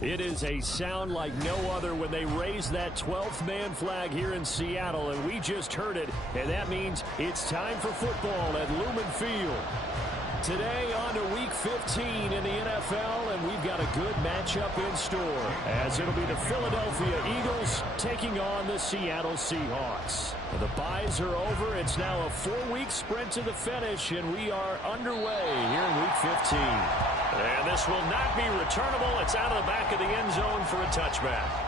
It is a sound like no other when they raise that 12th man flag here in Seattle, and we just heard it, and that means it's time for football at Lumen Field. Today on to Week 15 in the NFL, and we've got a good matchup in store, as it'll be the Philadelphia Eagles taking on the Seattle Seahawks. The byes are over. It's now a 4-week sprint to the finish, and we are underway here in Week 15. And this will not be returnable. It's out of the back of the end zone for a touchback.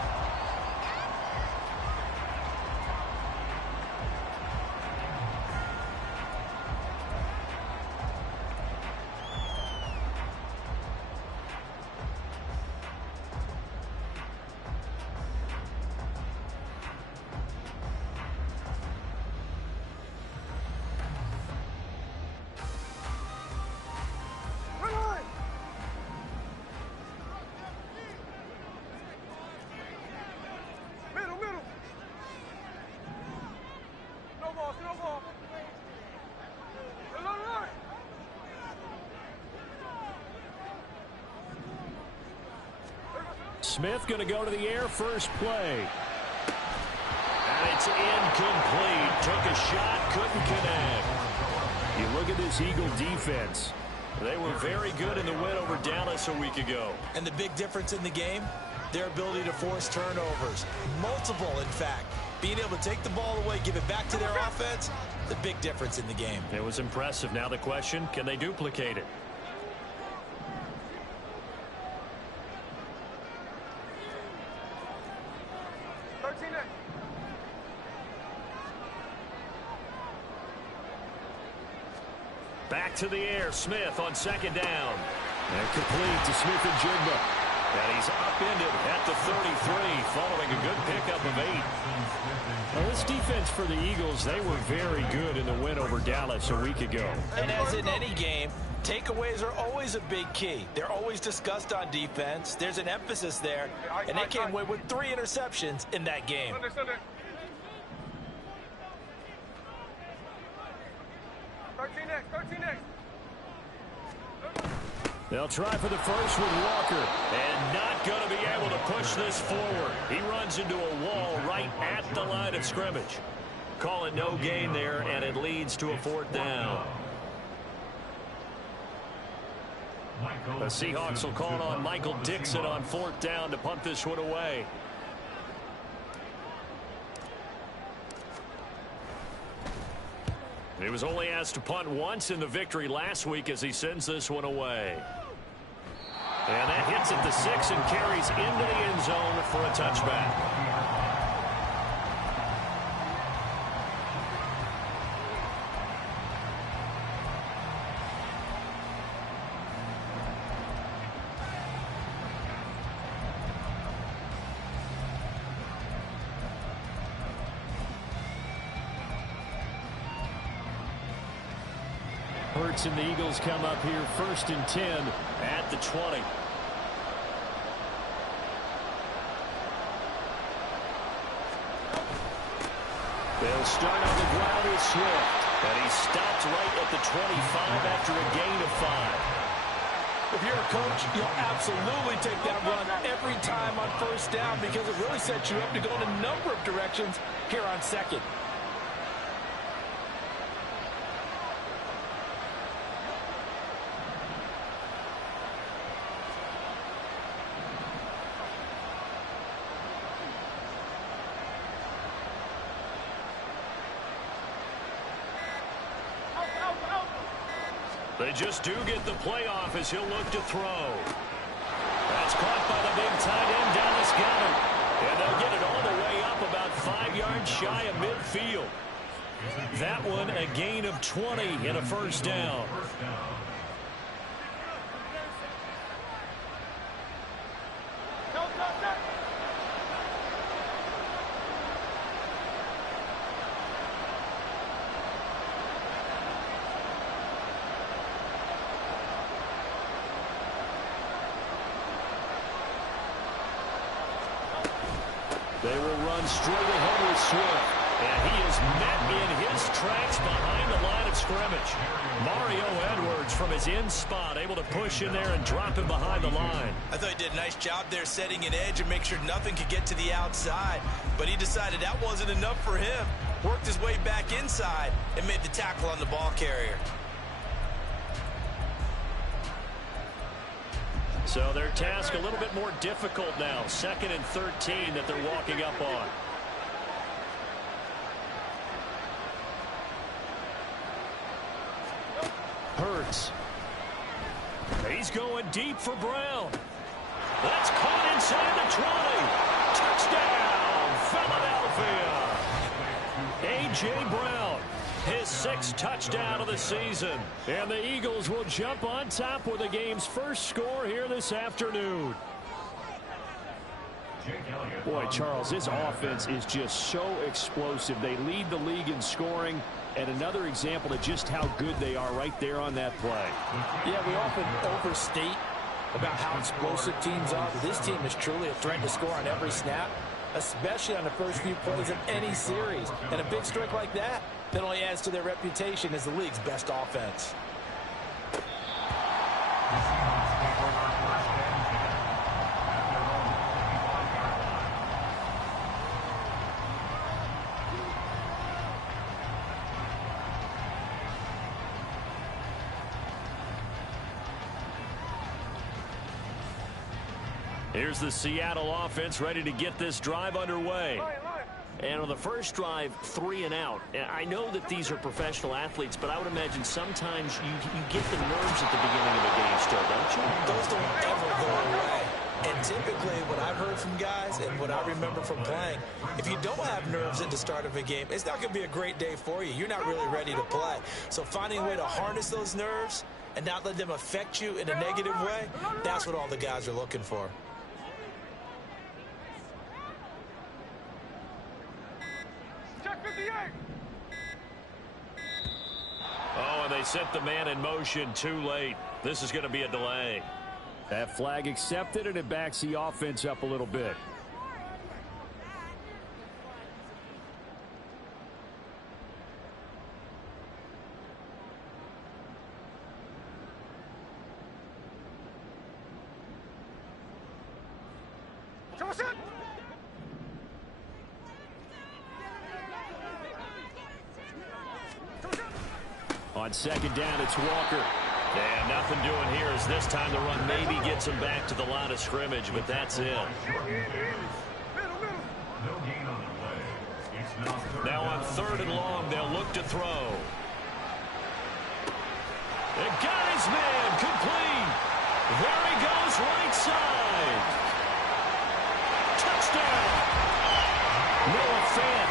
Smith going to go to the air first play. And it's incomplete. Took a shot, couldn't connect. You look at this Eagle defense. They were very good in the win over Dallas a week ago. And the big difference in the game, their ability to force turnovers. Multiple, in fact. Being able to take the ball away, give it back to their offense, the big difference in the game. It was impressive. Now the question, can they duplicate it? Back to the air, Smith on second down. And complete to Smith and Jigba. And he's upended at the 33, following a good pickup of 8. Now this defense for the Eagles, they were very good in the win over Dallas a week ago. And as in any game, takeaways are always a big key. They're always discussed on defense. There's an emphasis there, and they came away with 3 interceptions in that game. They'll try for the first with Walker, and not going to be able to push this forward. He runs into a wall right at the line of scrimmage. Call it no gain there, and it leads to a 4th down. The Seahawks will call on Michael Dixon on 4th down to punt this one away. He was only asked to punt once in the victory last week as he sends this one away. And that hits at the 6 and carries into the end zone for a touchback. Hurts and the Eagles come up here 1st and 10 at the 20. They'll start on the ground with Swift. And he stops right at the 25 after a gain of 5. If you're a coach, you'll absolutely take that run every time on 1st down because it really sets you up to go in a number of directions here on 2nd. They just do get the playoff as he'll look to throw. That's caught by the big tight end, Dallas Goedert. And they'll get it all the way up about 5 yards shy of midfield. That one a gain of 20 and a 1st down. They will run straight ahead with Swift. And he is met in his tracks behind the line of scrimmage. Mario Edwards from his in spot, able to push in there and drop him behind the line. I thought he did a nice job there setting an edge and make sure nothing could get to the outside. But he decided that wasn't enough for him. Worked his way back inside and made the tackle on the ball carrier. So their task a little bit more difficult now. 2nd and 13 that they're walking up on. Hurts. He's going deep for Brown. That's caught inside the 20. Touchdown, Philadelphia. A.J. Brown, his 6th touchdown of the season. And the Eagles will jump on top with the game's first score here this afternoon. Boy, Charles, this offense is just so explosive. They lead the league in scoring. And another example of just how good they are right there on that play. Yeah, we often overstate about how explosive teams are. But this team is truly a threat to score on every snap, especially on the first few plays of any series. And a big strike like that only adds to their reputation as the league's best offense. Here's the Seattle offense ready to get this drive underway. And on the first drive, 3 and out. And I know that these are professional athletes, but I would imagine sometimes you get the nerves at the beginning of a game still, don't you? Those don't ever go away. And typically what I've heard from guys and what I remember from playing, if you don't have nerves at the start of a game, it's not going to be a great day for you. You're not really ready to play. So finding a way to harness those nerves and not let them affect you in a negative way, that's what all the guys are looking for. Oh, and they set the man in motion too late. This is going to be a delay. That flag accepted, and it backs the offense up a little bit. On 2nd down, it's Walker. And nothing doing here as this time the run maybe gets him back to the line of scrimmage, but that's it. Now on 3rd and long, they'll look to throw. They got his man, complete. There he goes, right side. Touchdown. Noah Fant,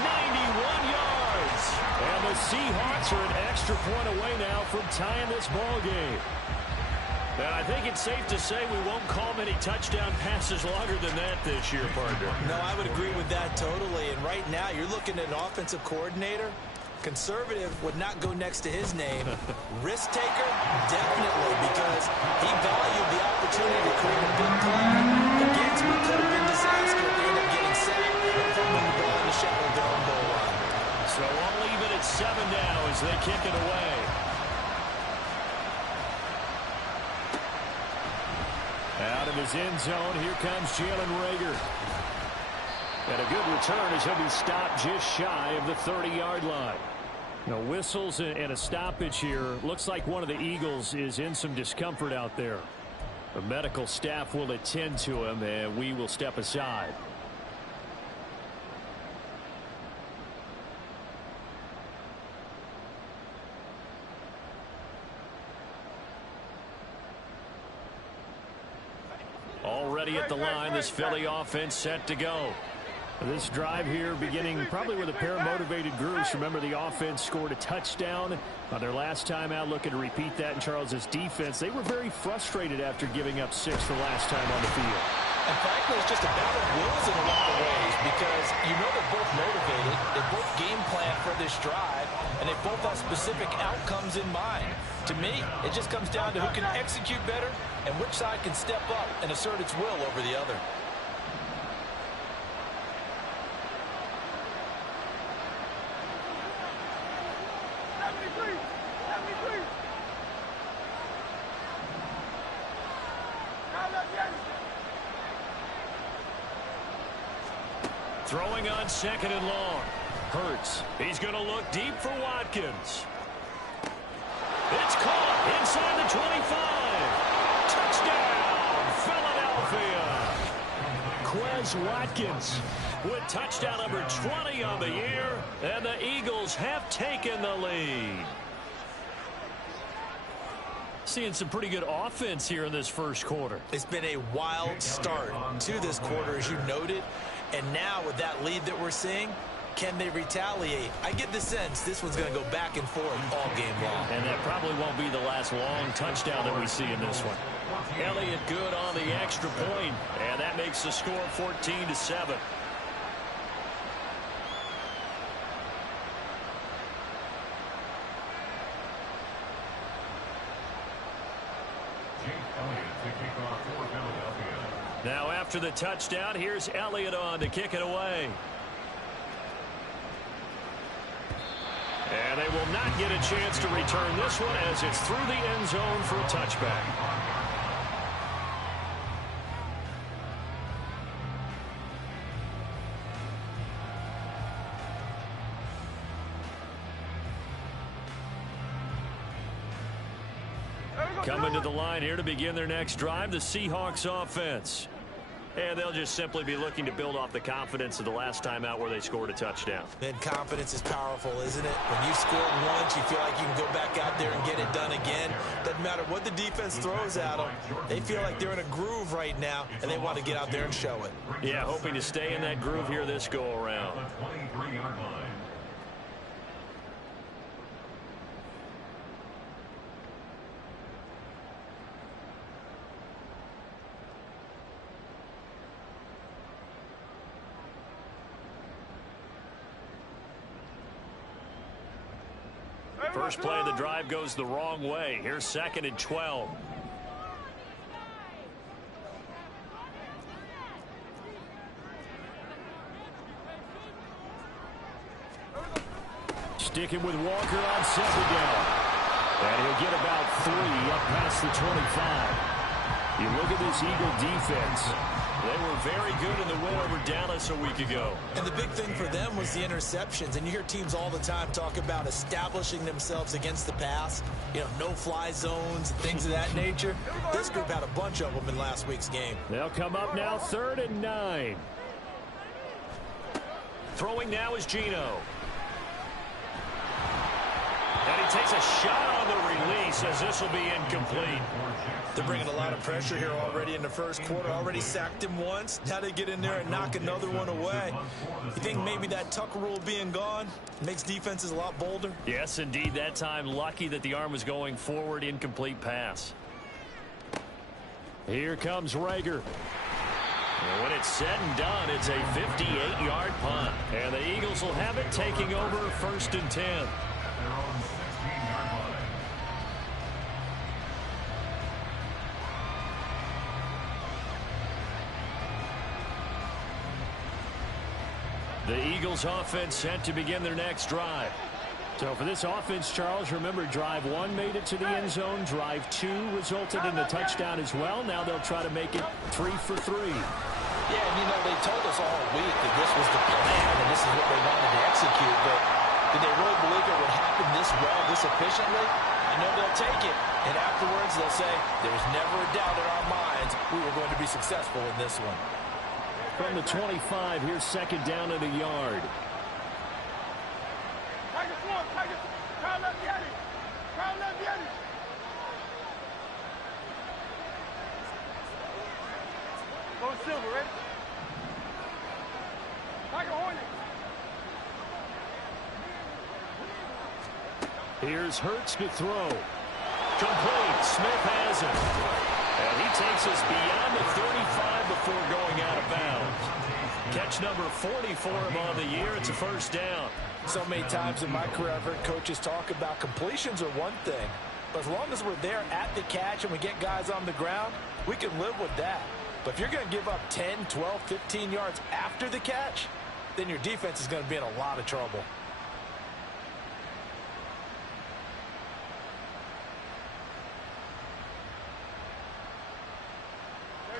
91 yards. And the Seahawks are an extra point away now from tying this ball game. And I think it's safe to say we won't call many touchdown passes longer than that this year, partner. No, I would agree with that totally. And right now, you're looking at an offensive coordinator. Conservative would not go next to his name. Risk taker, definitely, because he valued the opportunity to create a big play against what could have been disaster if they end up getting sacked and fumbling the ball in the shadow of their own goal line. So all even at 7 now as they kick it away. Out of his end zone, here comes Jalen Reagor. And a good return as he'll be stopped just shy of the 30-yard line. Now whistles and a stoppage here. Looks like one of the Eagles is in some discomfort out there. The medical staff will attend to him, and we will step aside. Already at the line, this Philly offense set to go. This drive here beginning probably with a pair of motivated groups. Remember, the offense scored a touchdown on their last time out, looking to repeat that in Charles's defense. They were very frustrated after giving up 6 the last time on the field. And frankly, it's just a battle of wills in a lot of ways because you know they're both motivated, they both game plan for this drive, and they both have specific outcomes in mind. To me, it just comes down to who can execute better and which side can step up and assert its will over the other. Throwing on 2nd and long. Hurts. He's going to look deep for Watkins. It's caught inside the 25. Touchdown, Philadelphia. Quez Watkins with touchdown number 20 on the year, and the Eagles have taken the lead. Seeing some pretty good offense here in this first quarter. It's been a wild start to this quarter, as you noted. And now with that lead that we're seeing, can they retaliate? I get the sense this one's going to go back and forth all game long. And that probably won't be the last long touchdown that we see in this one. Elliott good on the extra point, and that makes the score 14-7. Now after the touchdown, here's Elliott on to kick it away. And they will not get a chance to return this one as it's through the end zone for a touchback. Coming to the line here to begin their next drive, the Seahawks offense. And they'll just simply be looking to build off the confidence of the last time out where they scored a touchdown. And confidence is powerful, isn't it? When you scored once, you feel like you can go back out there and get it done again. Doesn't matter what the defense throws at them. They feel like they're in a groove right now, and they want to get out there and show it. Yeah, hoping to stay in that groove here this go-around. First play of the drive goes the wrong way. Here's 2nd and 12. Sticking with Walker on 2nd down. And he'll get about 3 up past the 25. You look at this Eagle defense. They were very good in the win over Dallas a week ago. And the big thing for them was the interceptions. And you hear teams all the time talk about establishing themselves against the pass. You know, no-fly zones, things of that nature. This group had a bunch of them in last week's game. They'll come up now 3rd and 9. Throwing now is Geno. And he takes a shot on the release as this will be incomplete. They're bringing a lot of pressure here already in the first quarter. Already sacked him once. Now they get in there and knock another one away. You think maybe that Tucker rule being gone makes defenses a lot bolder? Yes, indeed. That time lucky that the arm was going forward. Incomplete pass. Here comes Rager. And when it's said and done, it's a 58-yard punt. And the Eagles will have it taking over 1st and 10. The Eagles offense set to begin their next drive. So for this offense, Charles, remember drive 1 made it to the end zone. Drive 2 resulted in a touchdown as well. Now they'll try to make it 3 for 3. Yeah, and you know, they told us all week that this was the plan and this is what they wanted to execute. But did they really believe it would happen this well, this efficiently? I know they'll take it. And afterwards, they'll say, there's never a doubt in our minds we were going to be successful in this one. From the 25, here's 2nd down and a yard. Here's Hurts to throw. Complete. Smith has it. And he takes us beyond the 35 before going out of bounds. Catch number 40 for him on the year. It's a 1st down. So many times in my career, I've heard coaches talk about completions are one thing. But as long as we're there at the catch and we get guys on the ground, we can live with that. But if you're going to give up 10, 12, 15 yards after the catch, then your defense is going to be in a lot of trouble.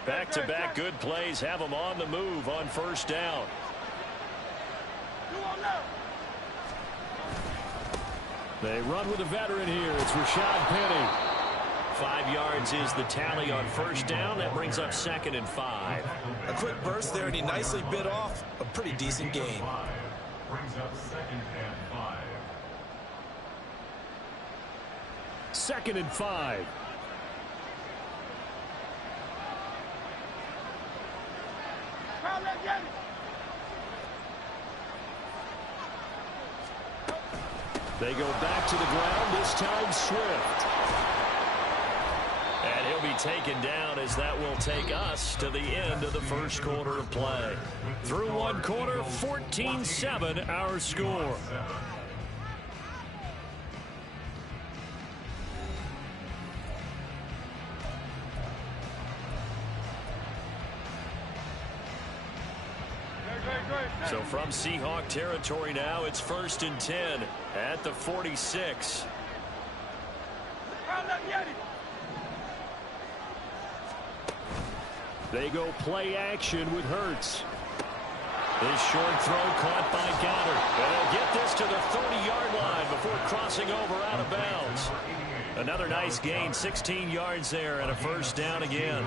Back-to-back good plays have them on the move on 1st down. They run with a veteran here. It's Rashad Penny. 5 yards is the tally on first down. That brings up 2nd and 5. A quick burst there, and he nicely bit off a pretty decent gain. Brings up 2nd and 5. 2nd and 5. They go back to the ground, this time Swift. And he'll be taken down as that will take us to the end of the first quarter of play. Through one quarter, 14-7 our score. So from Seahawk territory now, it's 1st and 10 at the 46. They go play action with Hurts. This short throw caught by Goddard. And they'll get this to the 30-yard line before crossing over out of bounds. Another nice gain, 16 yards there, and a first down again.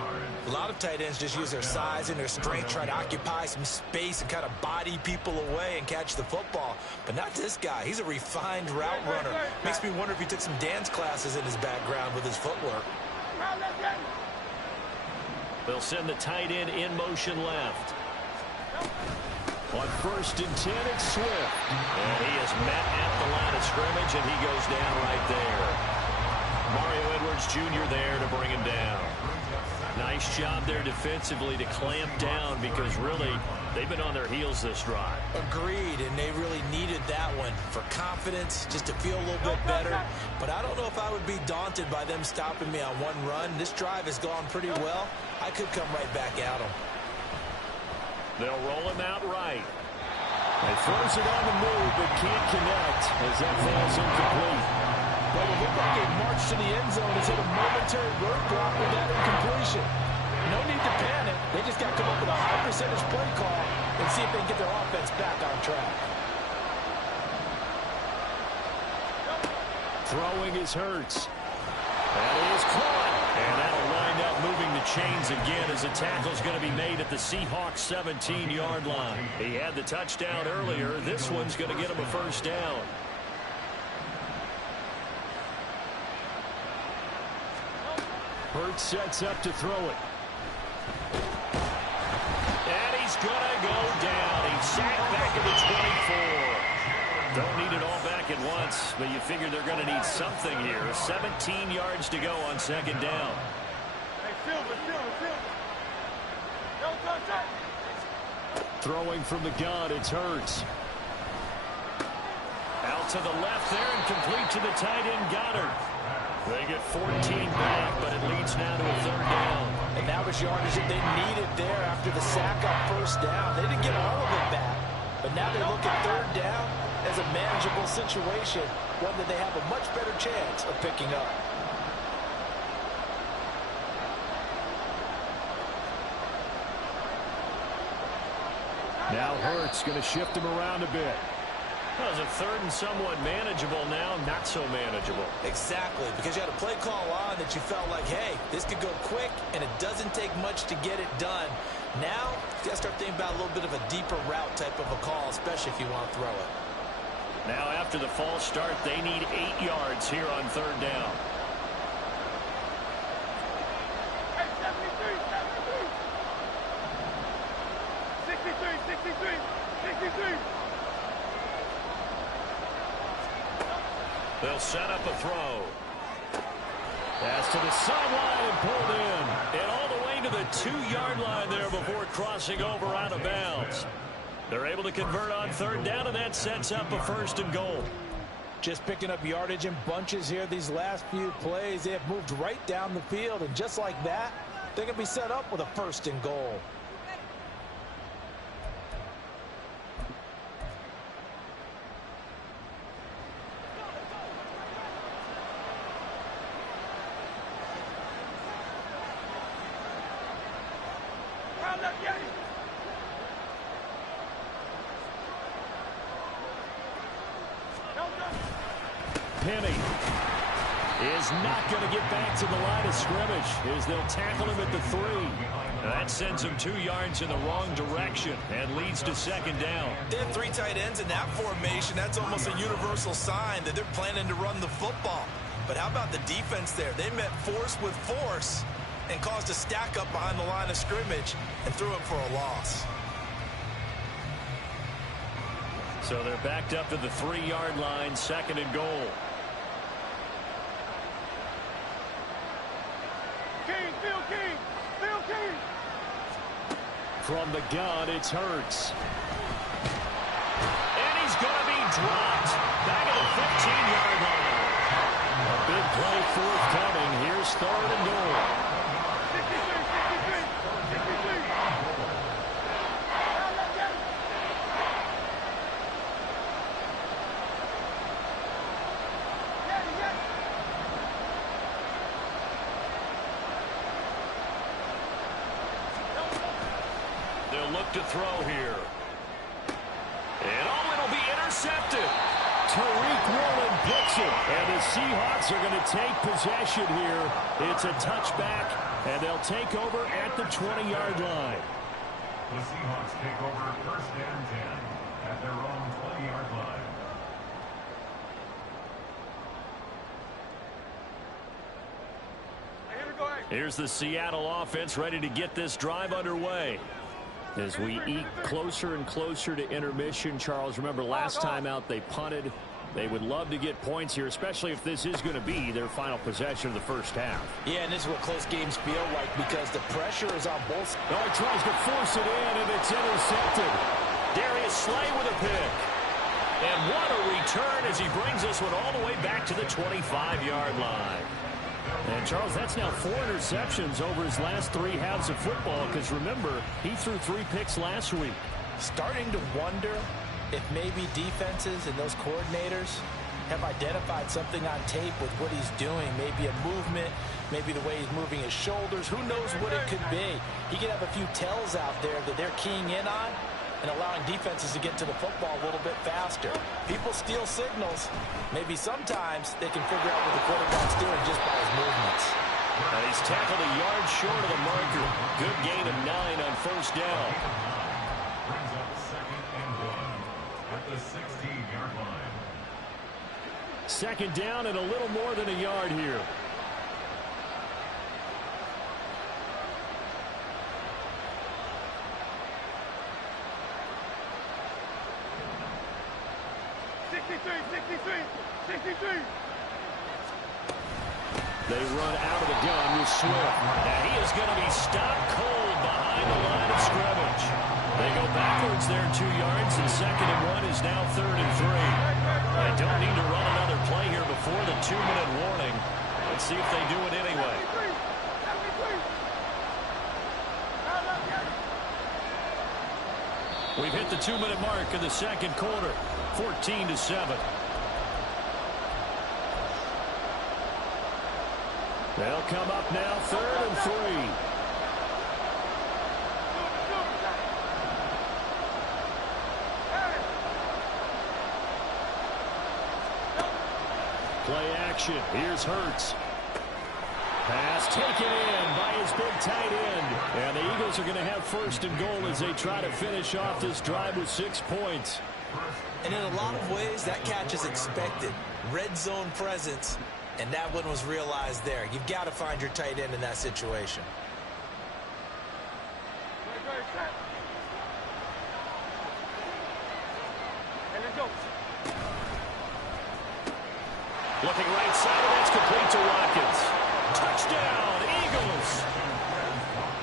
A lot of tight ends just use their size and their strength, try to occupy some space and kind of body people away and catch the football. But not this guy. He's a refined route runner. Makes me wonder if he took some dance classes in his background with his footwork. They'll send the tight end in motion left. On 1st and 10, it's Swift. And he is met at the line of scrimmage, and he goes down right there. Mario Edwards Jr. there to bring him down. Nice job there defensively to clamp down because really they've been on their heels this drive. Agreed, and they really needed that one for confidence, just to feel a little bit better. But I don't know if I would be daunted by them stopping me on one run. This drive has gone pretty well. I could come right back at them. They'll roll him out right. He throws it on the move but can't connect as that falls incomplete. Well, it looked like a march to the end zone has hit a momentary roadblock with that incompletion. No need to panic. They just got to come up with a high percentage play call and see if they can get their offense back on track. Throwing is Hurts. That is caught. And that'll wind up moving the chains again as the tackle's going to be made at the Seahawks 17-yard line. He had the touchdown earlier. This one's going to get him a first down. Hurts sets up to throw it. And he's going to go down. He's sacked back at the 24. Don't need it all back at once, but you figure they're going to need something here. 17 yards to go on 2nd down. Throwing from the gun, it's Hurts. Out to the left there and complete to the tight end, Goddard. They get 14 back, but it leads now to a 3rd down. And that was yardage that they needed there after the sack on 1st down. They didn't get all of it back, but now they look at 3rd down as a manageable situation, one that they have a much better chance of picking up. Now Hurts going to shift him around a bit. Well, it's a 3rd and somewhat manageable now, not so manageable. Exactly, because you had a play call on that you felt like, hey, this could go quick, and it doesn't take much to get it done. Now, you got to start thinking about a little bit of a deeper route type of a call, especially if you want to throw it. Now, after the false start, they need 8 yards here on 3rd down. They'll set up a throw. Pass to the sideline and pulled in. And all the way to the 2-yard line there before crossing over out of bounds. They're able to convert on 3rd down, and that sets up a 1st and goal. Just picking up yardage in bunches here these last few plays. They have moved right down the field, and just like that, they're going to be set up with a 1st and goal. penny is not going to get back to the line of scrimmage as they'll tackle him at the 3. That sends him 2 yards in the wrong direction and leads to second down. They have 3 tight ends in that formation. That's almost a universal sign that they're planning to run the football. But how about the defense there? They met force with force and caused a stack up behind the line of scrimmage and threw it for a loss. So they're backed up to the 3-yard line, second and goal. Phil King. From the gun, it's Hurts. And he's going to be dropped back at the 15-yard line. A big play forthcoming. Here's third and goal. Look to throw here. And it'll be intercepted. Tariq Woolen picks it. And the Seahawks are going to take possession here. It's a touchback, and they'll take over at the 20-yard line. The Seahawks take over first and 10 at their own 20-yard line. Here's the Seattle offense ready to get this drive underway. As we eke closer and closer to intermission, Charles, remember last time out they punted. They would love to get points here, especially if this is going to be their final possession of the first half. Yeah, and this is what close games feel like because the pressure is on both. Oh, he tries to force it in, and it's intercepted. Darius Slay with a pick. And what a return as he brings this one all the way back to the 25-yard line. And, Charles, that's now 4 interceptions over his last 3 halves of football because, remember, he threw 3 picks last week. Starting to wonder if maybe defenses and those coordinators have identified something on tape with what he's doing. Maybe a movement, maybe the way he's moving his shoulders. Who knows what it could be? He could have a few tells out there that they're keying in on and allowing defenses to get to the football a little bit faster. People steal signals. Maybe sometimes they can figure out what the quarterback's doing just by his movements. And he's tackled a yard short of the marker. Good gain of 9 on first down. Brings up second and 1 at the 16-yard line. Second down and a little more than a yard here. They run out of the gun with Swift. And he is going to be stopped cold behind the line of scrimmage. They go backwards there 2 yards, and second and 1 is now third and 3. They don't need to run another play here before the 2-minute warning. Let's see if they do it anyway. We've hit the 2-minute mark in the second quarter, 14-7. They'll come up now, third and 3. Play action. Here's Hurts. Pass taken in by his big tight end. And the Eagles are going to have first and goal as they try to finish off this drive with 6 points. And in a lot of ways, that catch is expected. Red zone presence. And that one was realized there. You've got to find your tight end in that situation. Looking right side, and that's complete to Watkins. Touchdown, Eagles!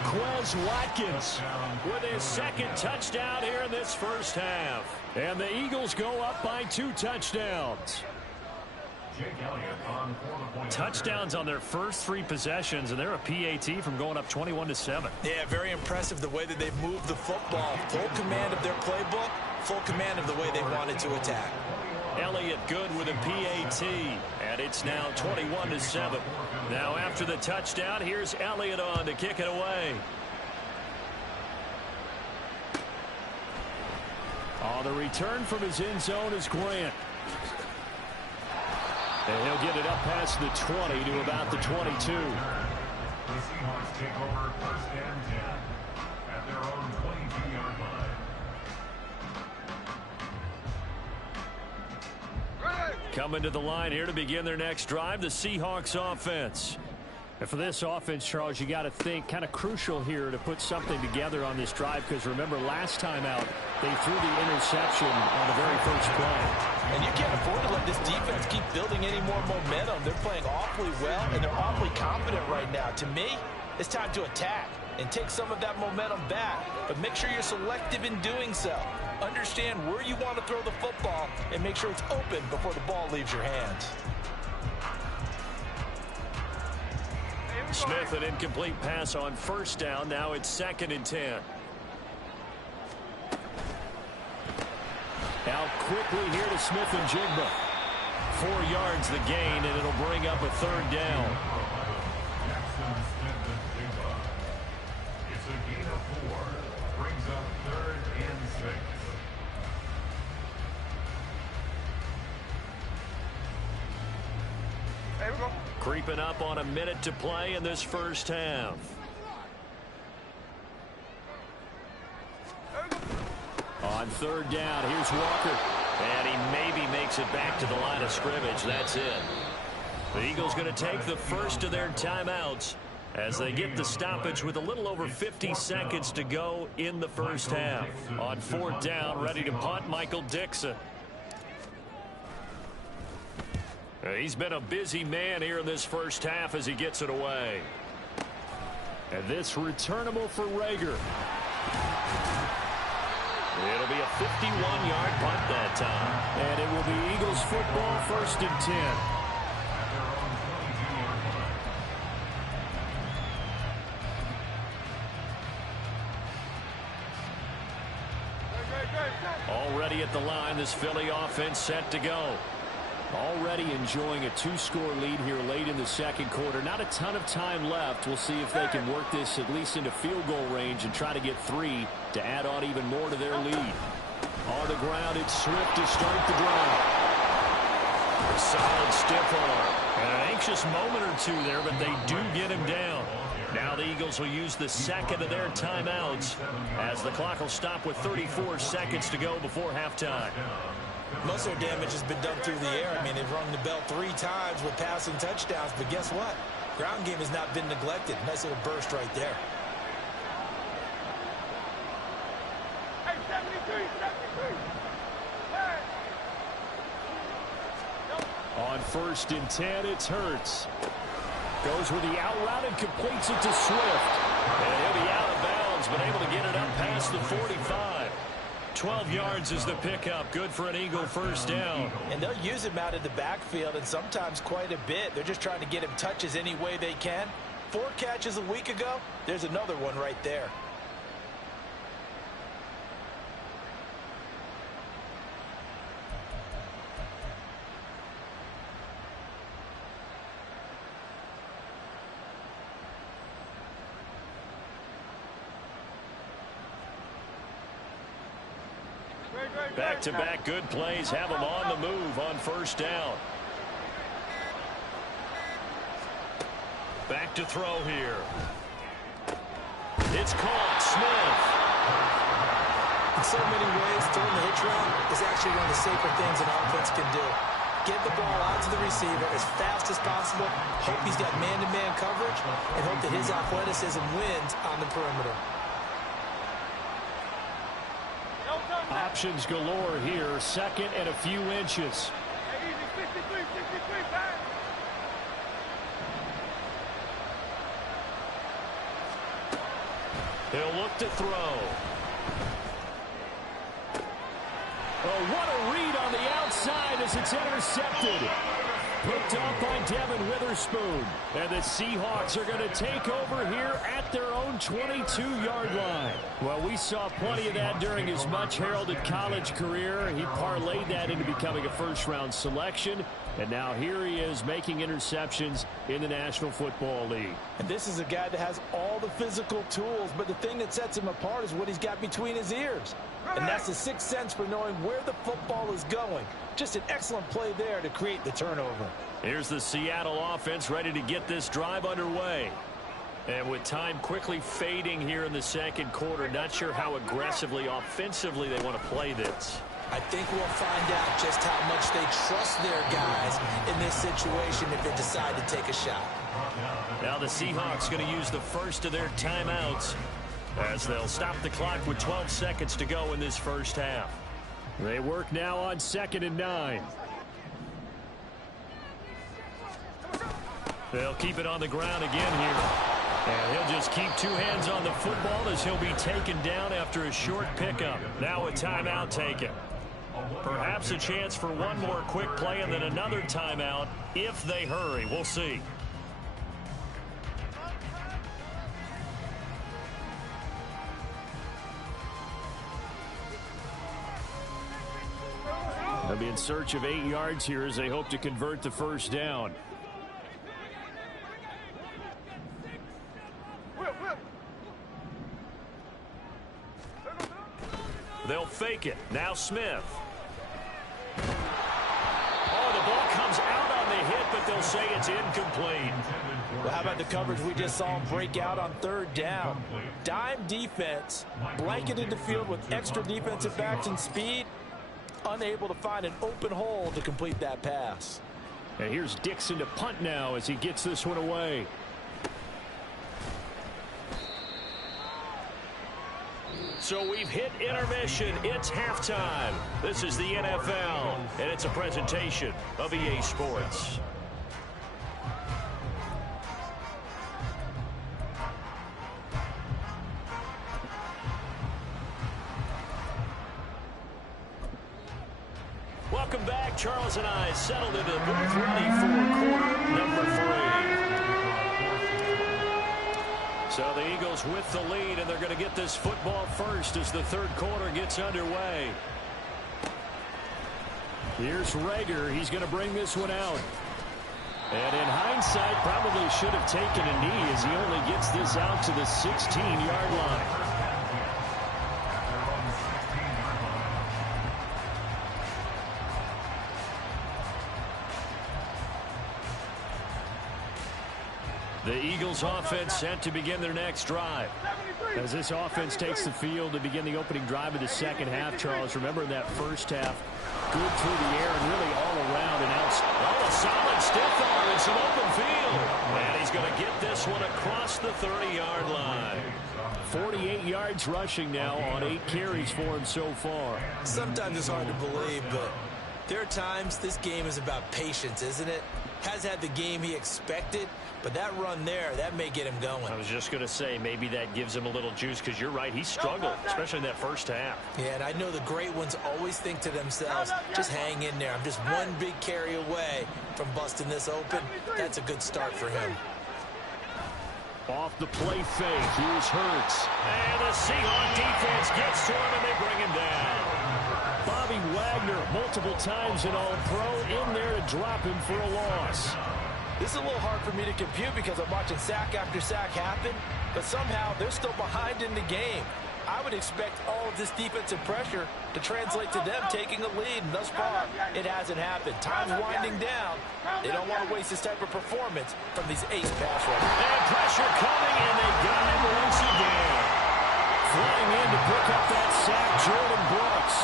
Quez Watkins with his second touchdown here in this first half. And the Eagles go up by 2 touchdowns. Touchdowns on their first 3 possessions, and they're a PAT from going up 21-7. Yeah, very impressive the way that they've moved the football. Full command of their playbook, full command of the way they wanted to attack. Elliott good with a PAT, and it's now 21-7. Now after the touchdown, here's Elliott on to kick it away. On the return from his end zone is Grant. And he'll get it up past the 20 to about the 22. The Seahawks take over first and 10 at their own 22-yard line. Coming to the line here to begin their next drive, the Seahawks offense. And for this offense, Charles, you got to think kind of crucial here to put something together on this drive, because remember last time out they threw the interception on the very first play. And you can't afford to let this defense keep building any more momentum. They're playing awfully well, and they're awfully confident right now. To me, it's time to attack and take some of that momentum back, but make sure you're selective in doing so. Understand where you want to throw the football and make sure it's open before the ball leaves your hands. Smith, an incomplete pass on first down. Now it's 2nd and 10. Out quickly here to Smith and Jigba. 4 yards the gain, and it'll bring up a 3rd down. It's a gain of 4. Brings up 3rd and 6. There we go. Creeping up on a minute to play in this first half. On 3rd down, here's Walker. And he maybe makes it back to the line of scrimmage. That's it. The Eagles going to take the first of their timeouts as they get the stoppage with a little over 50 seconds to go in the first half. On 4th down, ready to punt, Michael Dixon. He's been a busy man here in this first half as he gets it away. And this returnable for Rager. It'll be a 51-yard punt that time. And it will be Eagles football, 1st and 10. Already at the line, this Philly offense set to go. Already enjoying a 2-score lead here late in the 2nd quarter. Not a ton of time left. We'll see if they can work this at least into field goal range and try to get 3 to add on even more to their lead. On the ground, it's Swift to start the drive. A solid stiff arm. And an anxious moment or two there, but they do get him down. Now the Eagles will use the 2nd of their timeouts as the clock will stop with 34 seconds to go before halftime. Most of their damage has been done through the air. I mean, they've rung the bell 3 times with passing touchdowns, but guess what? Ground game has not been neglected. Nice little burst right there. Hey, 73, 73. Hey. On 1st and 10, it's Hurts. Goes with the out route and completes it to Swift. And he'll be out of bounds, but able to get it up past the 45. 12 yards is the pickup. Good for an Eagle first down. And they'll use him out in the backfield, and sometimes quite a bit. They're just trying to get him touches any way they can. 4 catches a week ago. There's another one right there. Back-to-back good plays have him on the move on first down. Back to throw here. It's caught. Smith. In so many ways, throwing the hitch route is actually one of the safer things an offense can do. Get the ball out to the receiver as fast as possible, hope he's got man-to-man coverage, and hope that his athleticism wins on the perimeter. Options galore here. 2nd and a few inches. Hey, easy, 63, 63, back. He'll look to throw. Oh, what a read on the outside as it's intercepted. Picked up by Devin Witherspoon. And the Seahawks are going to take over here at their own 22-yard line. Well, we saw plenty of that during his much-heralded college career. He parlayed that into becoming a first-round selection. And now here he is making interceptions in the National Football League. And this is a guy that has all the physical tools, but the thing that sets him apart is what he's got between his ears. And that's the sixth sense for knowing where the football is going. Just an excellent play there to create the turnover. Here's the Seattle offense ready to get this drive underway. And with time quickly fading here in the second quarter, not sure how aggressively, offensively they want to play this. I think we'll find out just how much they trust their guys in this situation if they decide to take a shot. Now the Seahawks going to use the first of their timeouts as they'll stop the clock with 12 seconds to go in this first half. They work now on 2nd and 9. They'll keep it on the ground again here. And he'll just keep two hands on the football as he'll be taken down after a short pickup. Now a timeout taken. Perhaps a chance for one more quick play and then another timeout if they hurry. We'll see. They'll be in search of 8 yards here as they hope to convert the first down. They'll fake it. Now Smith. Oh, the ball comes out on the hit, but they'll say it's incomplete. Well, how about the coverage we just saw him break out on 3rd down? Dime defense, blanketed the field with extra defensive backs and speed, unable to find an open hole to complete that pass. And here's Dixon to punt now as he gets this one away. So we've hit intermission. It's halftime. This is the NFL, and it's a presentation of EA Sports. Welcome back. Charles and I settled into the booth ready for quarter number 3. So the Eagles with the lead, and they're going to get this football first as the third quarter gets underway. Here's Rager. He's going to bring this one out. And in hindsight, probably should have taken a knee as he only gets this out to the 16-yard line. The Eagles offense set to begin their next drive. As this offense takes the field to begin the opening drive of the second half, Charles, remember in that first half, good through the air and really all around and out. Oh, a solid stiff arm and some open field. And he's going to get this one across the 30-yard line. 48 yards rushing now on 8 carries for him so far. Sometimes it's hard to believe, but there are times this game is about patience, isn't it? Has had the game he expected, but that run there, that may get him going. I was just going to say, maybe that gives him a little juice, because you're right, he struggled, especially in that first half. Yeah, and I know the great ones always think to themselves, just hang in there. I'm just one big carry away from busting this open. That's a good start for him. Off the play fake, here's Hurts. And the Seahawks defense gets to him, and they bring him down. Bobby Wagner, multiple times an All-Pro, in there to drop him for a loss. This is a little hard for me to compute because I'm watching sack after sack happen, but somehow they're still behind in the game. I would expect all of this defensive pressure to translate to them taking a lead, and thus far, it hasn't happened. Time's winding down. They don't want to waste this type of performance from these ace pass rushers. And pressure coming, and they got him once again. Flying in to pick up that sack, Jordan Brooks.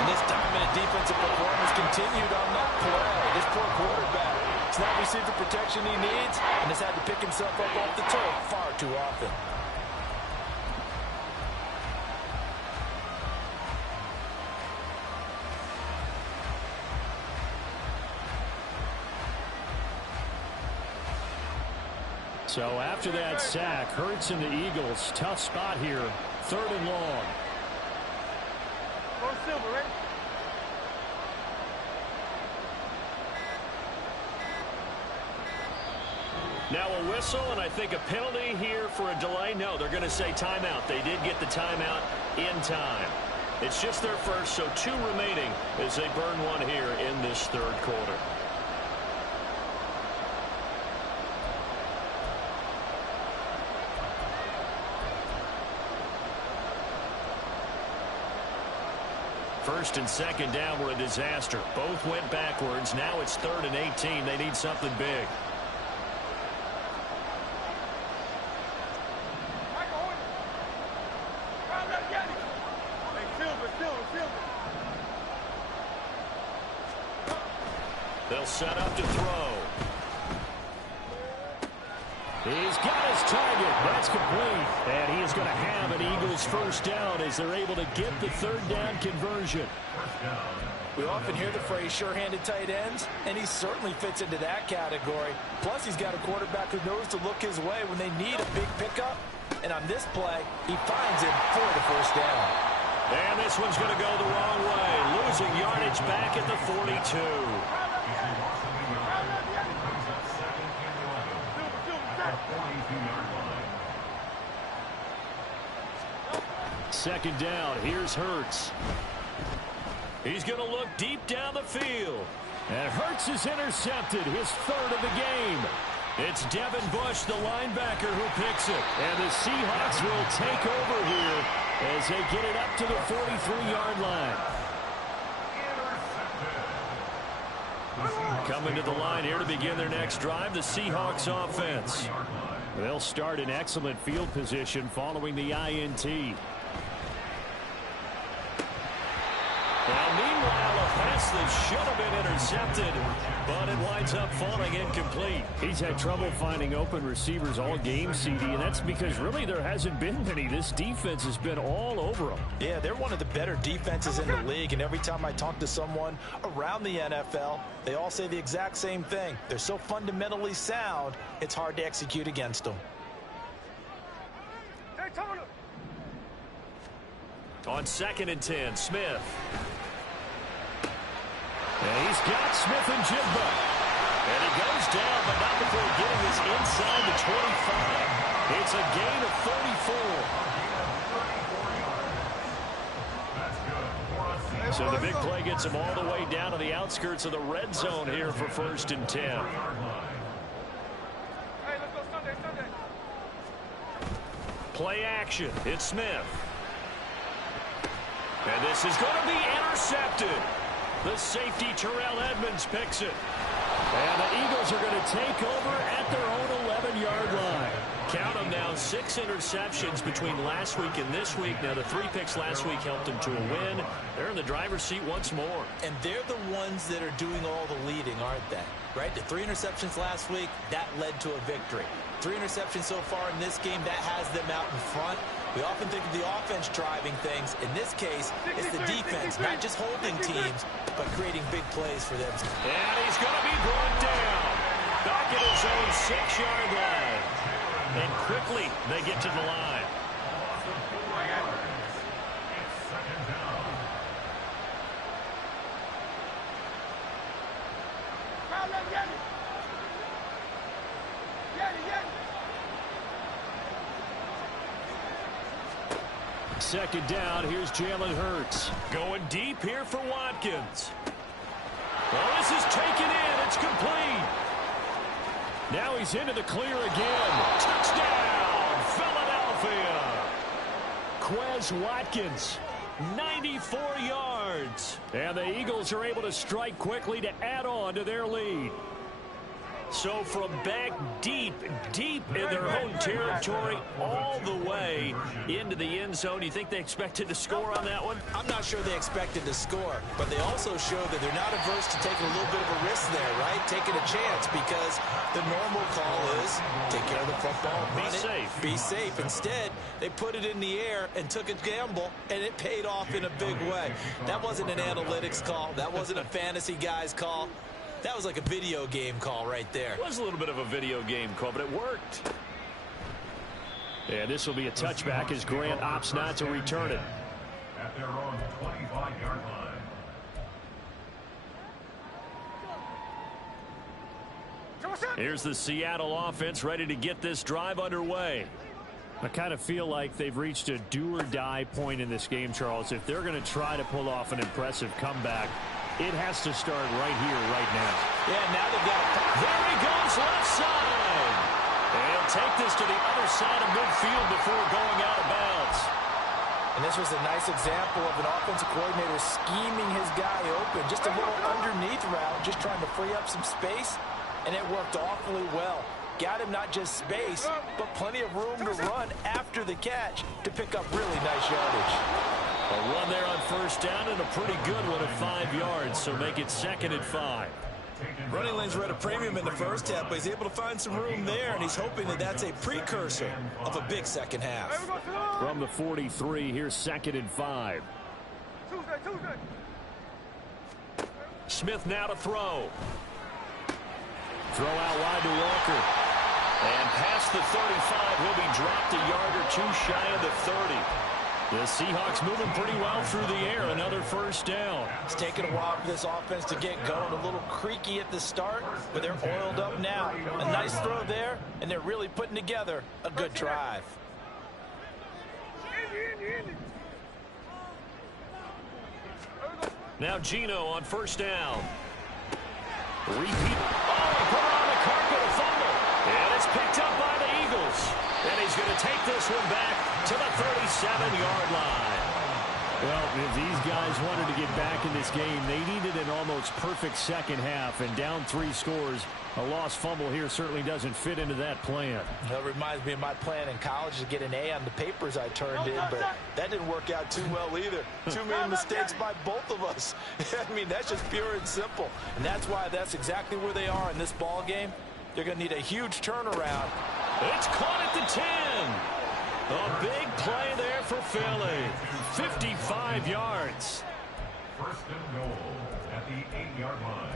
And this dominant defensive performance continued on that play. This poor quarterback has not received the protection he needs and has had to pick himself up off the turf far too often. So after that sack, Hurts and the Eagles, tough spot here, 3rd and long. Silver, right? Now a whistle, and I think a penalty here for a delay. No, they're going to say timeout. They did get the timeout in time. It's just their first, so 2 remaining as they burn one here in this third quarter. First and second down were a disaster. Both went backwards. Now it's 3rd and 18. They need something big. They'll set up to throw. He's got his target. That's complete. And he is going to have an Eagles first down as they're able to get the 3rd down conversion. We often hear the phrase sure-handed tight ends, and he certainly fits into that category. Plus, he's got a quarterback who knows to look his way when they need a big pickup. And on this play, he finds him for the first down. And this one's going to go the wrong way. Losing yardage back at the 42. Second down. Here's Hurts. He's going to look deep down the field. And Hurts is intercepted, his 3rd of the game. It's Devin Bush, the linebacker, who picks it. And the Seahawks will take over here as they get it up to the 43-yard line. Coming to the line here to begin their next drive, the Seahawks offense. They'll start in excellent field position following the INT. Now, meanwhile, a pass that should have been intercepted, but it winds up falling incomplete. He's had trouble finding open receivers all game, CD, and that's because really there hasn't been many. This defense has been all over them. Yeah, they're one of the better defenses in the league, and every time I talk to someone around the NFL, they all say the exact same thing. They're so fundamentally sound, it's hard to execute against them. On 2nd and 10, Smith. And he's got Smith and Jigba. And he goes down, but not before getting this inside the 25. It's a gain of 34. So the big play gets him all the way down to the outskirts of the red zone here for 1st and 10. Hey, let's go Sunday. Play action. It's Smith. And this is going to be intercepted. The safety, Terrell Edmonds, picks it. And the Eagles are going to take over at their own 11-yard line. Count them now, 6 interceptions between last week and this week. Now, the 3 picks last week helped them to a win. They're in the driver's seat once more. And they're the ones that are doing all the leading, aren't they? Right? The 3 interceptions last week, that led to a victory. 3 interceptions so far in this game, that has them out in front. We often think of the offense driving things. In this case, it's the defense, not just holding teams, but creating big plays for them. And he's going to be brought down back at his own 6-yard line. And quickly, they get to the line. Second down, here's Jalen Hurts. Going deep here for Watkins. Well, this is taken in. It's complete. Now he's into the clear again. Touchdown, Philadelphia. Quez Watkins, 94 yards. And the Eagles are able to strike quickly to add on to their lead. So from back deep in their own territory, all the way into the end zone. You think they expected to score on that one? I'm not sure they expected to score, but they also show that they're not averse to taking a little bit of a risk there, right? Taking a chance, because the normal call is take care of the football, run it, be safe. Instead, they put it in the air and took a gamble, and it paid off in a big way. That wasn't an analytics call. That wasn't a fantasy guy's call. That was like a video game call right there. It was a little bit of a video game call, but it worked. And this will be a touchback as Grant opts not to return it. At their own 25-yard line. Here's the Seattle offense ready to get this drive underway. I kind of feel like they've reached a do-or-die point in this game, Charles. If they're going to try to pull off an impressive comeback, it has to start right here, right now. Yeah, now they've got a... There he goes, left side. And he'll take this to the other side of midfield before going out of bounds. And this was a nice example of an offensive coordinator scheming his guy open. Just a little underneath route, just trying to free up some space, and it worked awfully well. Got him not just space, but plenty of room to run after the catch to pick up really nice yardage. A run there on first down and a pretty good one at 5 yards, so make it 2nd and 5. Running lanes were at a premium in the first half, but he's able to find some room there, and he's hoping that that's a precursor of a big second half. From the 43, here's 2nd and 5. Tuesday. Smith now to throw. Throw out wide to Walker. And past the 35, he'll be dropped a yard or two shy of the 30. The Seahawks moving pretty well through the air. Another first down. It's taken a while for this offense to get going. A little creaky at the start, but they're oiled up now. A nice throw there, and they're really putting together a good drive. Now Geno on first down. Repeat. Oh, he put it on the carpet, a fumble. And it's picked up by the Eagles. And he's going to take this one back to the 37-yard line. Well, if these guys wanted to get back in this game, they needed an almost perfect second half. And down 3 scores, a lost fumble here certainly doesn't fit into that plan. That reminds me of my plan in college to get an A on the papers I turned in, but that didn't work out too well either. Too many mistakes by both of us. I mean, that's just pure and simple. And that's why that's exactly where they are in this ball game. They're going to need a huge turnaround. It's caught at the 10. A big play there for Philly. 55 yards. First and goal at the 8-yard line.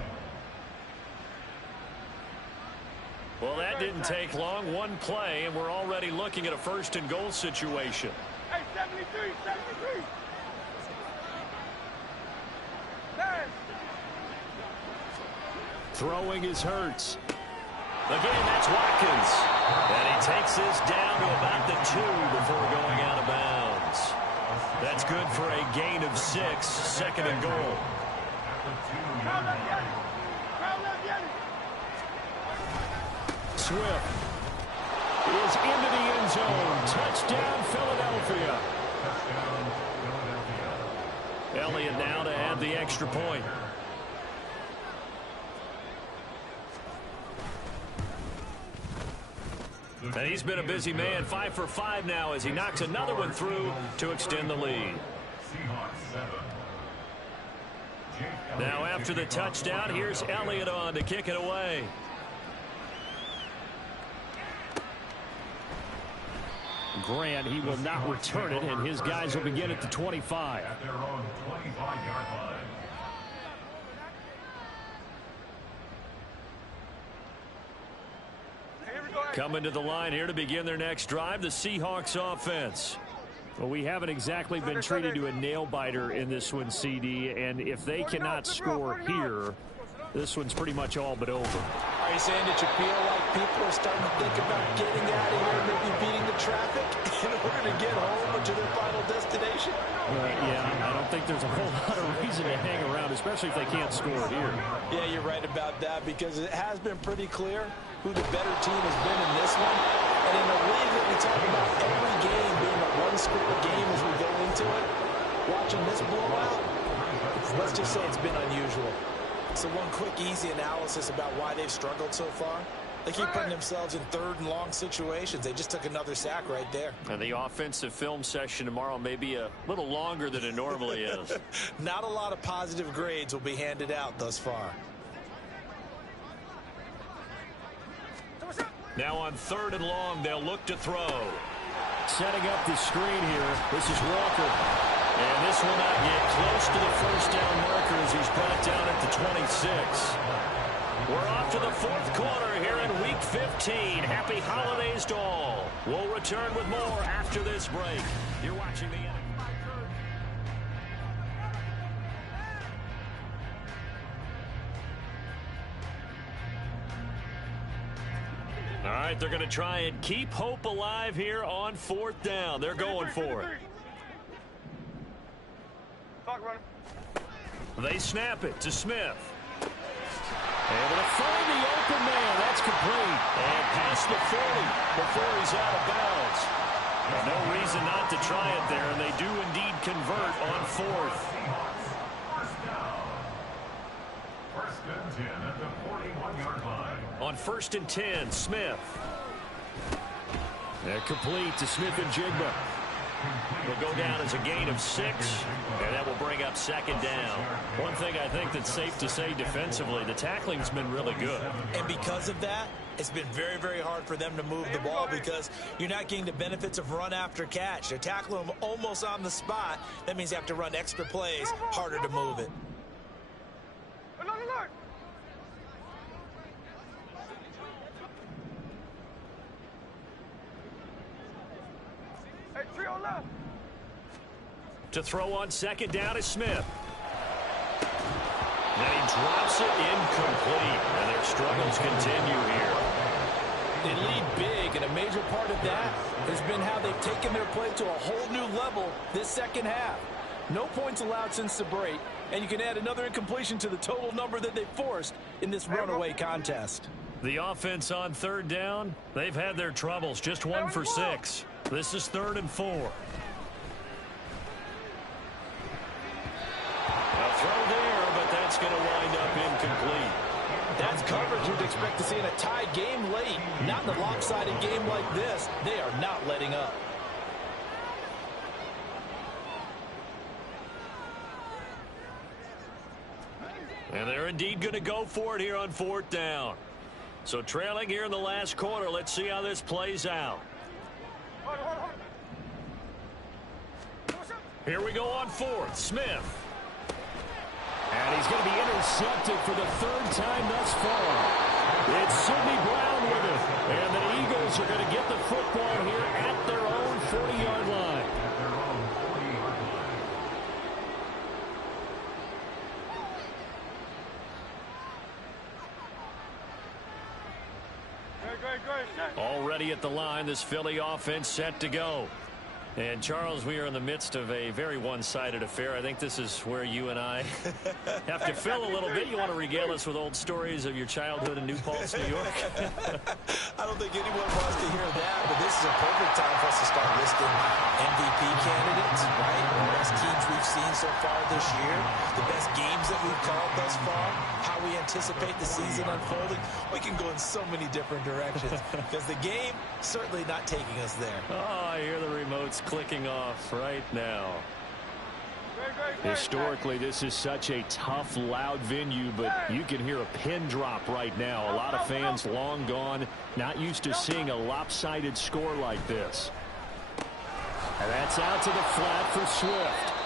Well, that didn't take long. One play, and we're already looking at a first and goal situation. Hey, 73. Man. Throwing is Hurts. Again, that's Watkins. And he takes this down to about the 2 before going out of bounds. That's good for a gain of 6, 2nd and goal. Swift is into the end zone. Touchdown, Philadelphia. Elliott now to add the extra point. And he's been a busy man, 5 for 5 now as he knocks another one through to extend the lead. Now after the touchdown, here's Elliott on to kick it away. Grant, he will not return it, and his guys will begin at the 25. At their own 25-yard line. Coming to the line here to begin their next drive, the Seahawks offense. Well, we haven't exactly been treated to a nail-biter in this one, CD, and if they cannot score here, this one's pretty much all but over. Are you saying that you feel like people are starting to think about getting out of here, maybe beating the traffic in order to get home or to their final destination? Yeah, I don't think there's a whole lot of reason to hang around, especially if they can't score here. Yeah, you're right about that, because it has been pretty clear who the better team has been in this one. And in a league that we talk about every game being a one-score game as we go into it, watching this blowout, let's just say it's been unusual. So one quick, easy analysis about why they've struggled so far. They keep putting themselves in 3rd and long situations. They just took another sack right there. And the offensive film session tomorrow may be a little longer than it normally is. Not a lot of positive grades will be handed out thus far. Now on 3rd and long, they'll look to throw. Setting up the screen here. This is Walker. And this will not get close to the first down marker as he's brought down at the 26. We're off to the 4th quarter here in Week 15. Happy holidays to all. We'll return with more after this break. You're watching the NFL. All right, they're going to try and keep hope alive here on 4th down. They're going for it. They snap it to Smith. Able to find the open man. That's complete. And past the 40 before he's out of bounds. And no reason reason not to try it there, and they do indeed convert on fourth. First and 10 at the 41-yard line. On first and 10, Smith. Complete to Smith and Jigba. Will go down as a gain of 6, and that will bring up second down. One thing I think that's safe to say defensively, the tackling's been really good. And because of that, it's been very, very hard for them to move the ball because you're not getting the benefits of run after catch. They're tackling them almost on the spot. That means you have to run extra plays, harder to move it. To throw on second down is Smith. Then he drops it incomplete, and their struggles continue here. They lead big, and a major part of that has been how they've taken their play to a whole new level this second half. No points allowed since the break, and you can add another incompletion to the total number that they forced in this runaway contest. The offense on third down, they've had their troubles, just 1 for 6. This is 3rd and 4. A throw there, but that's going to wind up incomplete. That's coverage you'd expect to see in a tie game late. Not in a lopsided game like this. They are not letting up. And they're indeed going to go for it here on 4th down. So trailing here in the last quarter, let's see how this plays out. Here we go on 4th. Smith. And he's going to be intercepted for the 3rd time thus far. It's Sidney Brown with it. And the Eagles are going to get the football here at their own 40-yard line. Already at the line, this Philly offense set to go. And, Charles, we are in the midst of a very one-sided affair. I think this is where you and I have to fill a little bit. You want to regale us with old stories of your childhood in New Paltz, New York? I don't think anyone wants to hear that, but this is a perfect time for us to start listing MVP candidates, right? The best teams we've seen so far this year, the best games that we've called thus far, how we anticipate the season unfolding. We can go in so many different directions because the game certainly not taking us there. Oh, I hear the remotes clicking off right now. Historically, this is such a tough, loud venue, but you can hear a pin drop right now. A lot of fans long gone, not used to seeing a lopsided score like this. And that's out to the flat for Swift.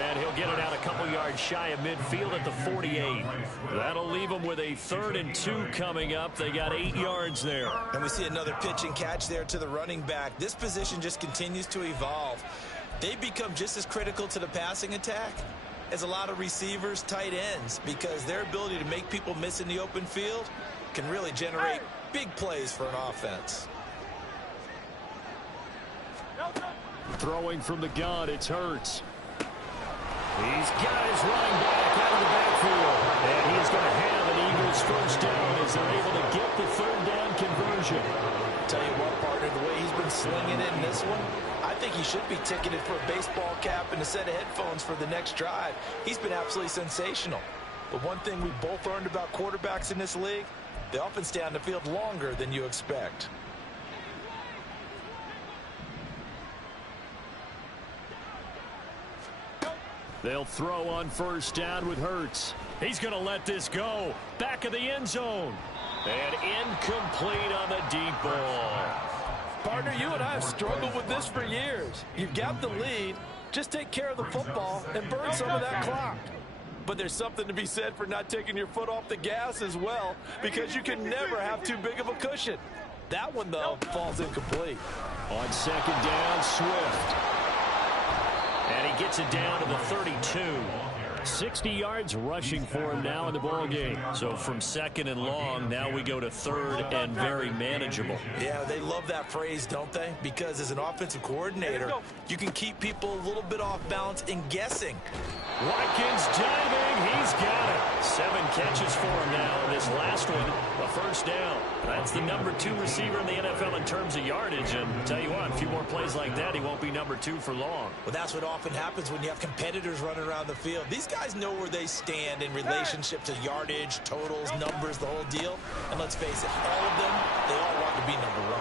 And he'll get it out a couple yards shy of midfield at the 48. That'll leave them with a 3rd and 2 coming up. They got 8 yards there. And we see another pitch and catch there to the running back. This position just continues to evolve. They become just as critical to the passing attack as a lot of receivers, tight ends, because their ability to make people miss in the open field can really generate big plays for an offense. Throwing from the gun, it's Hurts. He's got his running back out of the backfield. And he's going to have an Eagles 1st down as they're able to get the 3rd down conversion. Tell you what, partner, the way he's been slinging it in this one, I think he should be ticketed for a baseball cap and a set of headphones for the next drive. He's been absolutely sensational. But one thing we both learned about quarterbacks in this league, they often stay on the field longer than you expect. They'll throw on 1st down with Hurts. He's going to let this go. Back of the end zone. And incomplete on the deep ball. Partner, you and I have struggled with this for years. You've got the lead. Just take care of the football and burn some of that clock. But there's something to be said for not taking your foot off the gas as well, because you can never have too big of a cushion. That one, though, falls incomplete. On 2nd down, Swift. And he gets it down to the 32. 60 yards rushing for him now in the ball game. So from second and long, now we go to third and very manageable. Yeah, they love that phrase, don't they? Because as an offensive coordinator, you can keep people a little bit off balance and guessing. Watkins diving. He's got it. 7 catches for him now. This last one, a first down. That's the number 2 receiver in the NFL in terms of yardage. And tell you what, a few more plays like that, he won't be number 2 for long. Well, that's what often happens when you have competitors running around the field. These guys know where they stand in relationship to yardage, totals, numbers, the whole deal. And let's face it, all of them, they all want to be number 1.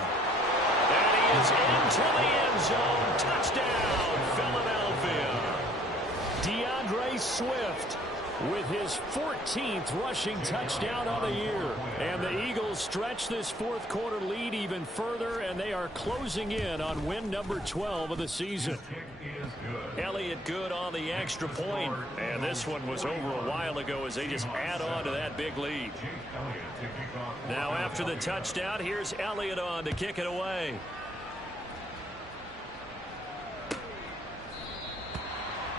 And he is into the end zone. Touchdown, Philadelphia. DeAndre Swift with his 14th rushing touchdown on the year. And the Eagles stretch this fourth quarter lead even further, and they are closing in on win number 12 of the season. Elliott good on the extra point, and this one was over a while ago as they just add on to that big lead. Now after the touchdown, here's Elliott on to kick it away.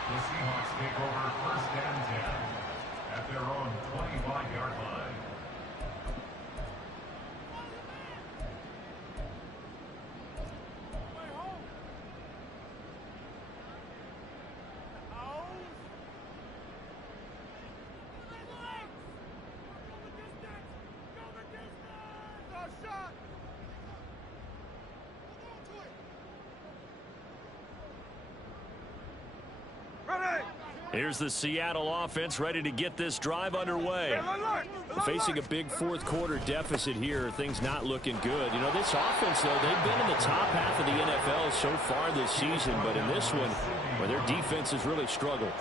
The Seahawks take over first and 10 at their own 25-yard line. Here's the Seattle offense ready to get this drive underway. Facing a big fourth quarter deficit here, things not looking good. You know, this offense, though, they've been in the top half of the NFL so far this season, but in this one, where their defense has really struggled.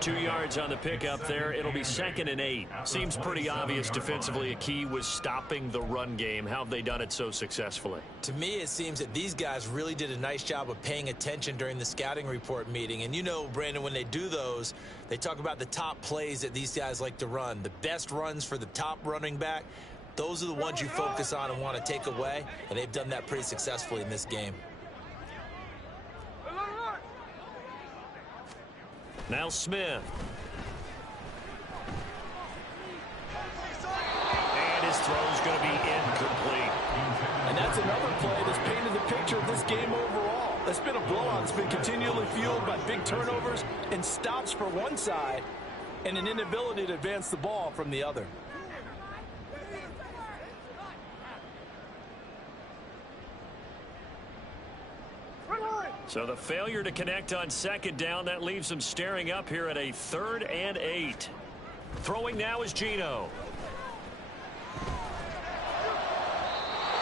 2 yards on the pickup there. It'll be 2nd and 8. Seems pretty obvious defensively a key was stopping the run game. How have they done it so successfully? To me, it seems that these guys really did a nice job of paying attention during the scouting report meeting. And you know, Brandon, when they do those, they talk about the top plays that these guys like to run. The best runs for the top running back, those are the ones you focus on and want to take away. And they've done that pretty successfully in this game. Now Smith. And his throw's going to be incomplete. And that's another play that's painted the picture of this game overall. It's been a blowout. It's been continually fueled by big turnovers and stops for one side and an inability to advance the ball from the other. So the failure to connect on 2nd down, that leaves them staring up here at a 3rd and 8. Throwing now is Geno.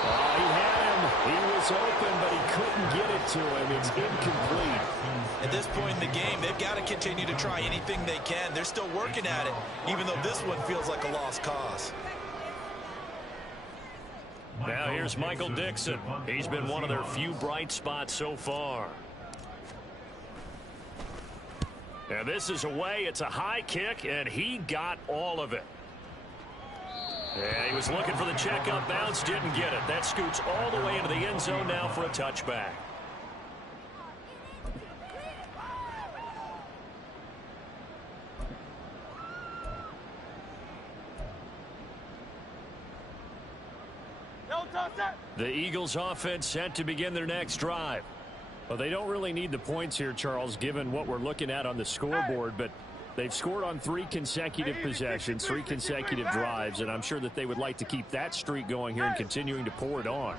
Oh, he had him. He was open, but he couldn't get it to him. It's incomplete. At this point in the game, they've got to continue to try anything they can. They're still working at it, even though this one feels like a lost cause. Now here's Michael Dixon. He's been one of their few bright spots so far. And this is away. It's a high kick, and he got all of it. And he was looking for the check-up bounce, didn't get it. That scoots all the way into the end zone now for a touchback. The Eagles offense set to begin their next drive. Well, they don't really need the points here, Charles, given what we're looking at on the scoreboard, but they've scored on 3 consecutive possessions, 3 consecutive drives, and I'm sure that they would like to keep that streak going here and continuing to pour it on.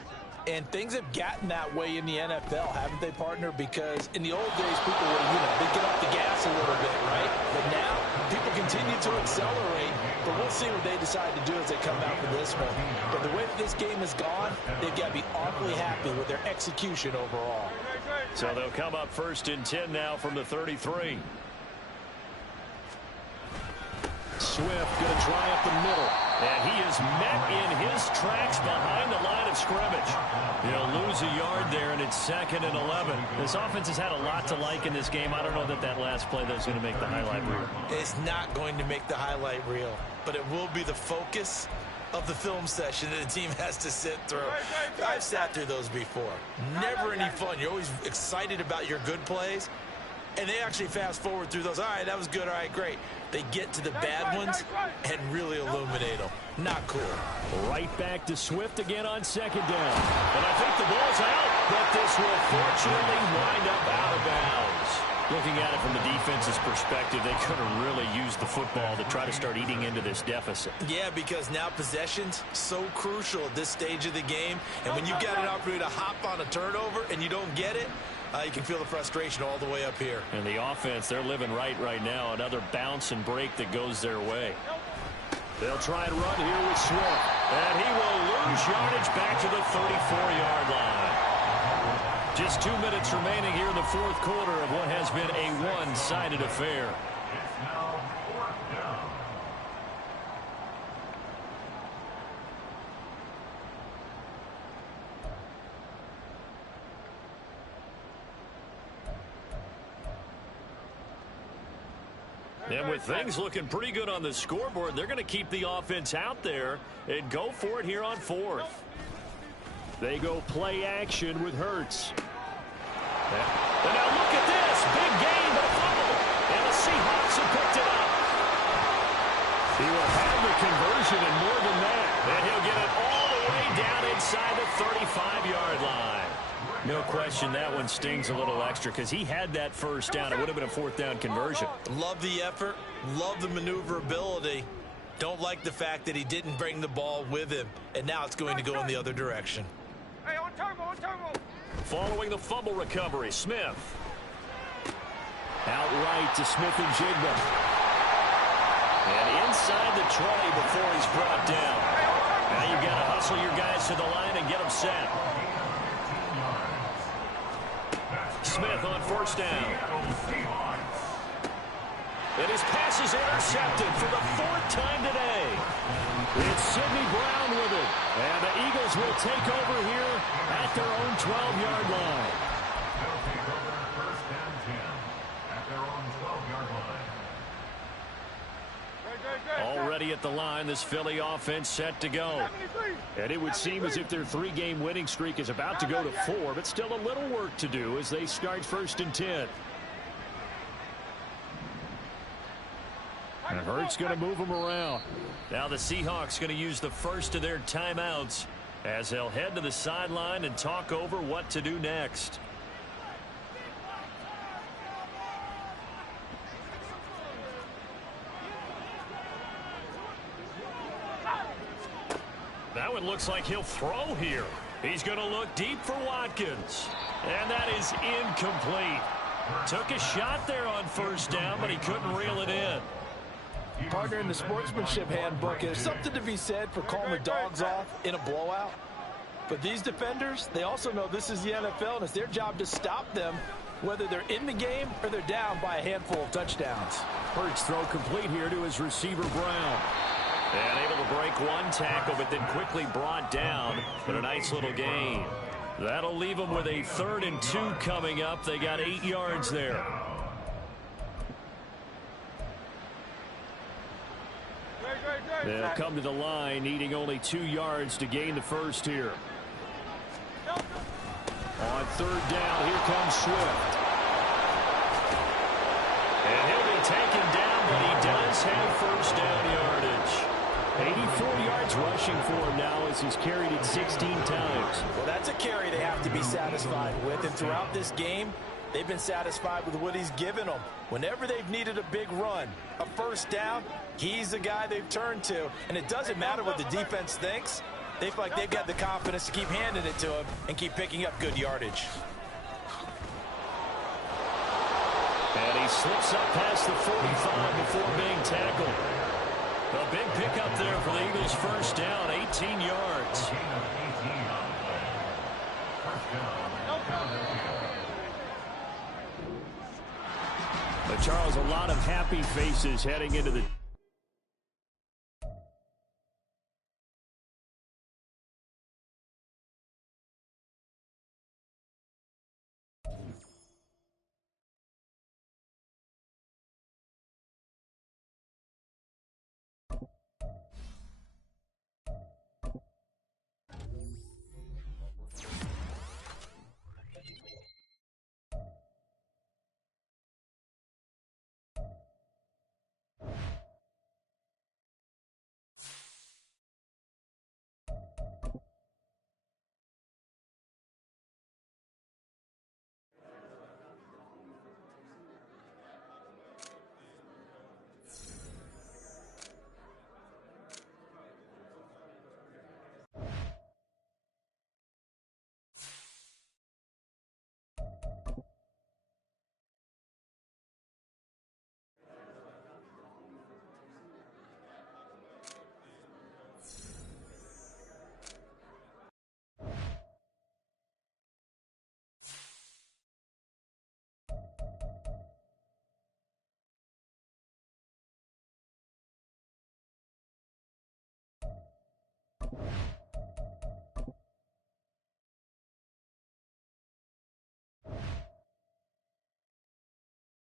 And things have gotten that way in the NFL, haven't they, partner? Because in the old days, people would, they'd get off the gas a little bit, right? But now, people continue to accelerate, but we'll see what they decide to do as they come out for this one. But the way that this game has gone, they've got to be awfully happy with their execution overall. So they'll come up 1st and 10 now from the 33. Swift going to try up the middle. And he is met in his tracks behind the line of scrimmage. He'll lose a yard there, and it's 2nd and 11. This offense has had a lot to like in this game. I don't know that that last play, though, is going to make the highlight reel. It's not going to make the highlight reel, but it will be the focus of the film session that the team has to sit through. I've sat through those before. Never any fun. You're always excited about your good plays, and they actually fast forward through those. All right, that was good. All right, great. They get to the bad ones and really illuminate them. Not cool. Right back to Swift again on second down. And I think the ball's out, but this will fortunately wind up out of bounds. Looking at it from the defense's perspective, they could have really used the football to try to start eating into this deficit. Yeah, because now possession's so crucial at this stage of the game. And when you've got an opportunity to hop on a turnover and you don't get it, you can feel the frustration all the way up here. And the offense, they're living right now. Another bounce and break that goes their way. They'll try and run here with Swift. And he will lose yardage back to the 34-yard line. Just 2 minutes remaining here in the fourth quarter of what has been a one-sided affair. It's now fourth down. And with things looking pretty good on the scoreboard, they're going to keep the offense out there and go for it here on fourth. They go play action with Hurts. And now look at this. Big gain, but a fumble. And the Seahawks have picked it up. He will have the conversion and more than that. And he'll get it all the way down inside the 35-yard line. No question that one stings a little extra because he had that first down. It would have been a fourth down conversion. Love the effort. Love the maneuverability. Don't like the fact that he didn't bring the ball with him. And now it's going to go in the other direction. Hey, on turbo, on turbo. Following the fumble recovery, Smith. Outright to Smith-Njigba. And inside the 20 before he's brought down. Now you've got to hustle your guys to the line and get them set. Smith on first down. And his pass is intercepted for the fourth time today. It's Sidney Brown with it. And the Eagles will take over here at their own 12-yard line. They'll take over first and 10 at their own 12-yard line. Already at the line, this Philly offense set to go. And it would seem as if their three-game winning streak is about to go to 4, but still a little work to do as they start first and 10. And Hurts going to move them around. Now the Seahawks going to use the first of their timeouts as they'll head to the sideline and talk over what to do next. That one looks like he'll throw here. He's going to look deep for Watkins. And that is incomplete. Took a shot there on first down, but he couldn't reel it in. Partner, in the sportsmanship handbook, there's something to be said for calling the dogs off in a blowout. But these defenders, they also know this is the NFL, and it's their job to stop them, whether they're in the game or they're down by a handful of touchdowns. Hurts throw complete here to his receiver, Brown. And able to break one tackle, but then quickly brought down. But a nice little gain. That'll leave them with a 3rd and 2 coming up. They got 8 yards there. They'll come to the line, needing only 2 yards to gain the first here. On 3rd down, here comes Swift. And he'll be taken down, but he does have first down yardage. 84 yards rushing for him now as he's carried it 16 times. Well, that's a carry they have to be satisfied with. And throughout this game, they've been satisfied with what he's given them. Whenever they've needed a big run, a first down, he's the guy they've turned to. And it doesn't matter what the defense thinks. They feel like they've got the confidence to keep handing it to him and keep picking up good yardage. And he slips up past the 45 before being tackled. A big pickup there for the Eagles' first down, 18 yards. But Charles, a lot of happy faces heading into the